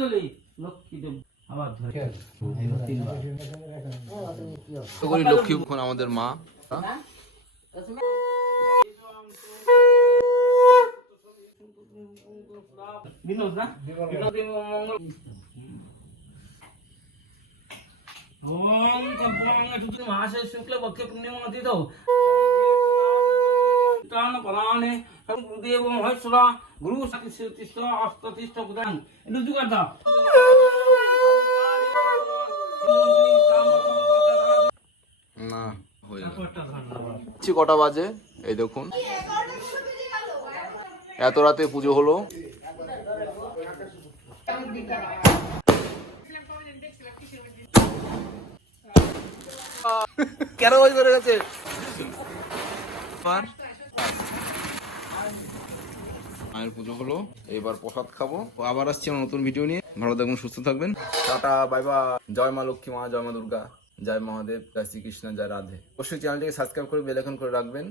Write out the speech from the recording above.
পুষ্পাঞ্জলি লক্ষ্মী দেব আবার ধরে লক্ষ্মী আমাদের মা বিনোদ না মঙ্গল ओम कंपांग तुझे महाशय शुक्ल पक्ष पूर्णिमा तिथौ तान पराने हम गुरुदेव महेश्वरा गुरु सतिष्ठ अष्टतिष्ठ बुदान रुजु करता না হয়ে কটা বাজে এই দেখুন এত রাতে পুজো হলো কেন ওই করে গেছে মায়ের পুজো হলো এবার প্রসাদ খাবো আবার আসছি আমার নতুন ভিডিও নিয়ে ভালো থাকবেন সুস্থ থাকবেন টাটা বাই বাই জয় মা লক্ষ্মী মা জয় মা দুর্গা জয় মহাদেব জয় শ্রীকৃষ্ণ জয় রাধে অবশ্যই চ্যানেলটিকে সাবস্ক্রাইব করে বেল আইকন করে রাখবেন